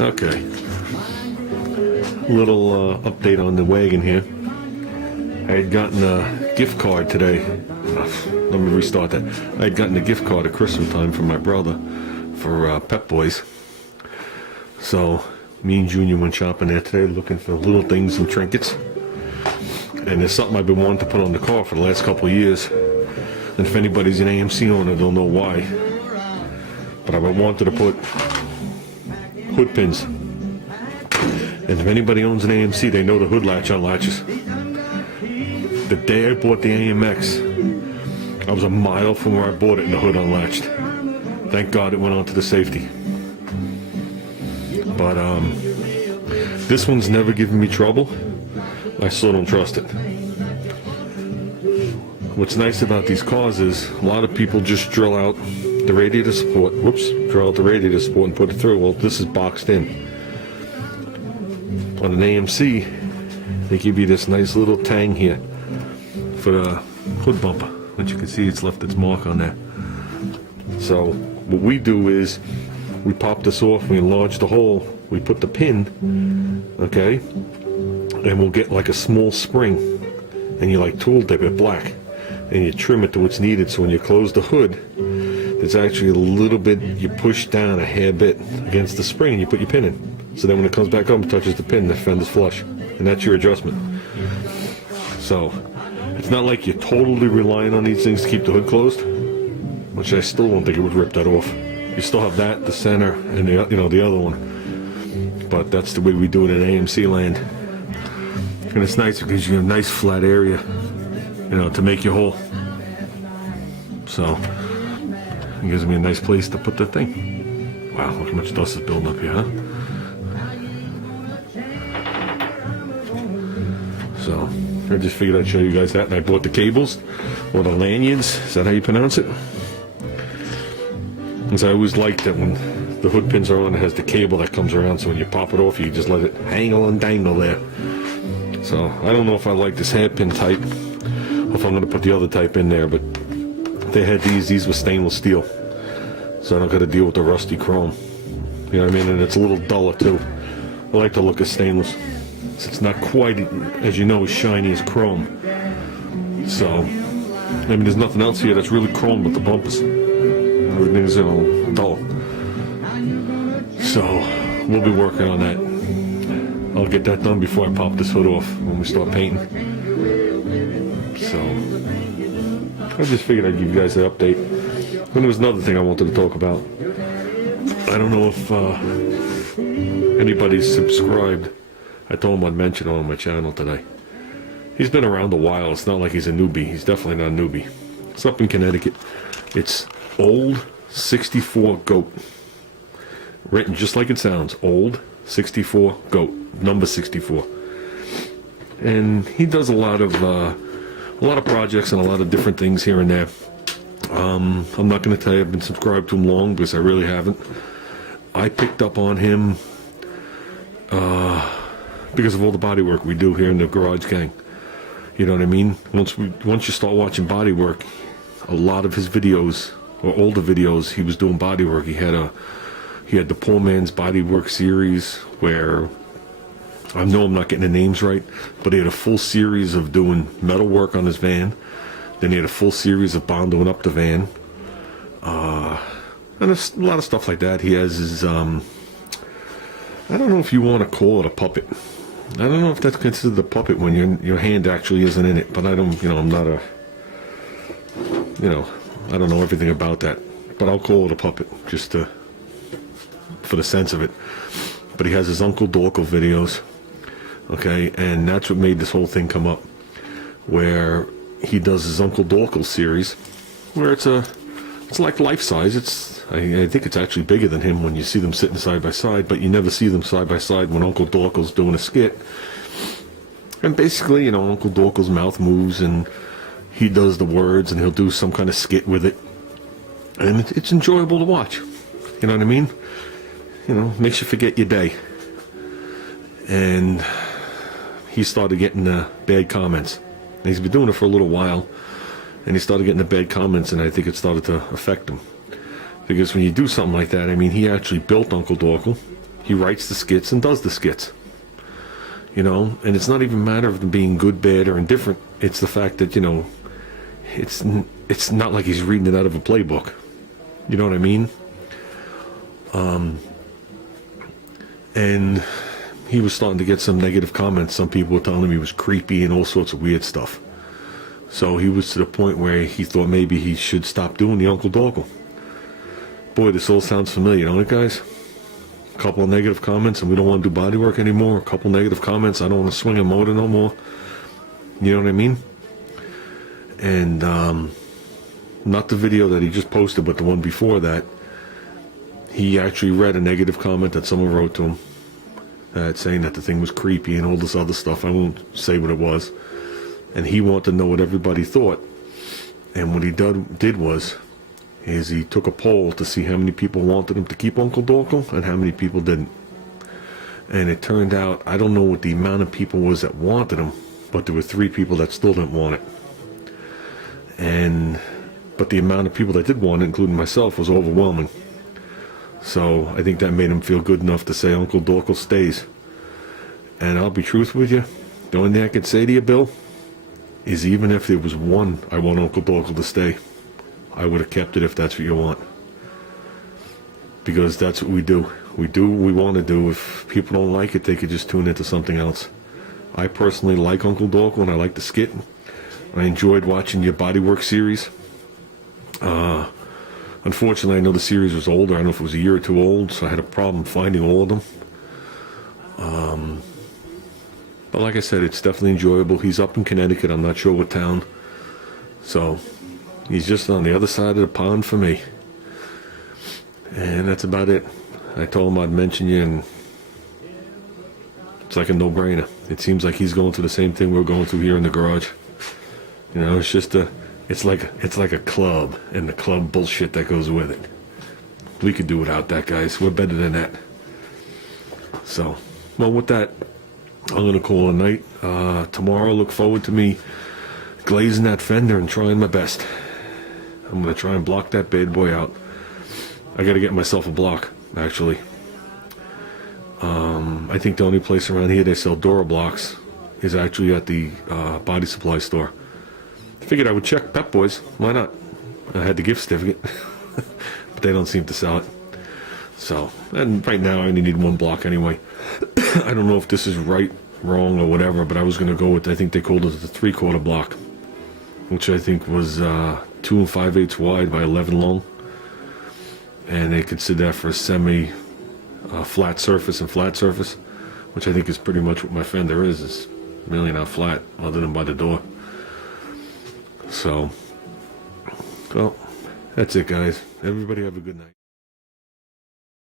Okay. Little update on the wagon here. I had gotten a gift card today. Let me restart that. I had gotten a gift card at Christmas time from my brother for Pep Boys. So me and Junior went shopping there today looking for little things and trinkets. And it's something I've been wanting to put on the car for the last couple of years. And if anybody's an AMC owner, they'll know why. But I've wanted to put hood pins. And if anybody owns an AMC, they know the hood latch unlatches. The day I bought the AMX, I was a mile from where I bought it and the hood unlatched. Thank God it went onto the safety. But this one's never given me trouble. I still don't trust it. What's nice about these cars is a lot of people just drill out the radiator support. Drill out the radiator support and put it through. Well, this is boxed in. On an AMC, they give you this nice little tang here for the hood bumper. As you can see, it's left its mark on there. So what we do is we pop this off, we enlarge the hole, we put the pin, okay, and we'll get like a small spring, and you like tool dip it black, and you trim it to what's needed. So when you close the hood, there's actually a little bit, you push down a hair bit against the spring and you put your pin in. So then when it comes back up and touches the pin, the fender's flush. And that's your adjustment. So it's not like you're totally relying on these things to keep the hood closed, which I still don't think it would rip that off. You still have that, the center, and the other one. But that's the way we do it in AMC land. And it's nice because you have a nice flat area, to make your hole. So it gives me a nice place to put the thing. Wow, look how much dust is building up here, huh? So I just figured I'd show you guys that. And I bought the cables, or the lanyards. Is that how you pronounce it? Because I always like that when the hood pins are on, it has the cable that comes around, so when you pop it off, you just let it hangle and dangle there. So I don't know if I like this hairpin type, or if I'm going to put the other type in there, but they had these were stainless steel, so I don't got to deal with the rusty chrome. You know what I mean? And it's a little duller too. I like the look of stainless. It's not quite, as you know, as shiny as chrome. So, I mean, there's nothing else here that's really chrome but the bumpers. Everything's dull. So, we'll be working on that. I'll get that done before I pop this hood off when we start painting. So, I just figured I'd give you guys an update. And there was another thing I wanted to talk about. I don't know if anybody's subscribed. I told him I'd mention it on my channel today. He's been around a while. It's not like he's a newbie. He's definitely not a newbie. It's up in Connecticut. It's Old 64 Goat. Written just like it sounds. Old 64 Goat. Number 64. And he does a lot of projects and a lot of different things here and there. I'm not going to tell you I've been subscribed to him long, because I really haven't. I picked up on him because of all the body work we do here in the Garage Gang. You know what I mean? Once you start watching body work, a lot of his videos, or older videos, he was doing body work. He had the Poor Man's Body Work series, where I know I'm not getting the names right, but he had a full series of doing metal work on his van. Then he had a full series of bonding up the van. And a lot of stuff like that. He has his, I don't know if you want to call it a puppet. I don't know if that's considered a puppet when your hand actually isn't in it. But I don't, I'm not a, I don't know everything about that. But I'll call it a puppet, just for the sense of it. But he has his Uncle Dorkle videos. Okay, and that's what made this whole thing come up. Where he does his Uncle Dorkle series, where it's like life size. I think it's actually bigger than him when you see them sitting side by side, but you never see them side by side when Uncle Dorkle's doing a skit. And basically, Uncle Dorkle's mouth moves and he does the words and he'll do some kind of skit with it. And it's enjoyable to watch. You know what I mean? Makes you forget your day. And he started getting bad comments. And he's been doing it for a little while, and he started getting the bad comments, and I think it started to affect him. Because when you do something like that, I mean, he actually built Uncle Dorkle, He writes the skits and does the skits. You know, and it's not even a matter of them being good, bad, or indifferent. It's the fact that, you know, it's not like he's reading it out of a playbook. You know what I mean? And he was starting to get some negative comments. Some people were telling him he was creepy and all sorts of weird stuff. So he was to the point where he thought maybe he should stop doing the Uncle Dorkle. Boy, this all sounds familiar, don't it, guys? A couple of negative comments, and we don't want to do body work anymore. A couple negative comments, I don't want to swing a motor no more. You know what I mean? And not the video that he just posted, but the one before that, he actually read a negative comment that someone wrote to him, saying that the thing was creepy and all this other stuff. I won't say what it was. And he wanted to know what everybody thought. And what he did was he took a poll to see how many people wanted him to keep Uncle Dorkle and how many people didn't. And it turned out, I don't know what the amount of people was that wanted him, but there were 3 people that still didn't want it. But the amount of people that did want it, including myself, was overwhelming. So I think that made him feel good enough to say Uncle Dorkle stays. And I'll be truthful with you. The only thing I could say to you, Bill, is even if there was one I want Uncle Dorkle to stay, I would have kept it if that's what you want. Because that's what we do. We do what we want to do. If people don't like it, they could just tune into something else. I personally like Uncle Dorkle and I like the skit. I enjoyed watching your Bodywork series. Unfortunately, I know the series was older. I don't know if it was a year or 2 old, so I had a problem finding all of them. But like I said, it's definitely enjoyable. He's up in Connecticut. I'm not sure what town. So he's just on the other side of the pond for me. And that's about it. I told him I'd mention you, and it's like a no-brainer. It seems like he's going through the same thing we're going through here in the garage. You know, it's just it's like a club, and the club bullshit that goes with it. We could do without that, guys. We're better than that. So, well, with that, I'm gonna call it a night. Tomorrow, look forward to me glazing that fender and trying my best. I'm gonna try and block that bad boy out. I gotta get myself a block, actually. I think the only place around here they sell Dora blocks is actually at the body supply store. Figured I would check Pep Boys. Why not? I had the gift certificate, but they don't seem to sell it. So, and right now I only need 1 block anyway. I don't know if this is right, wrong, or whatever, but I was going to go with, I think they called it the 3/4 block, which I think was 2 5/8 wide by 11 long. And they consider that for a semi flat surface and flat surface, which I think is pretty much what my fender is. It's really not flat, other than by the door. So, well, that's it, guys. Everybody have a good night.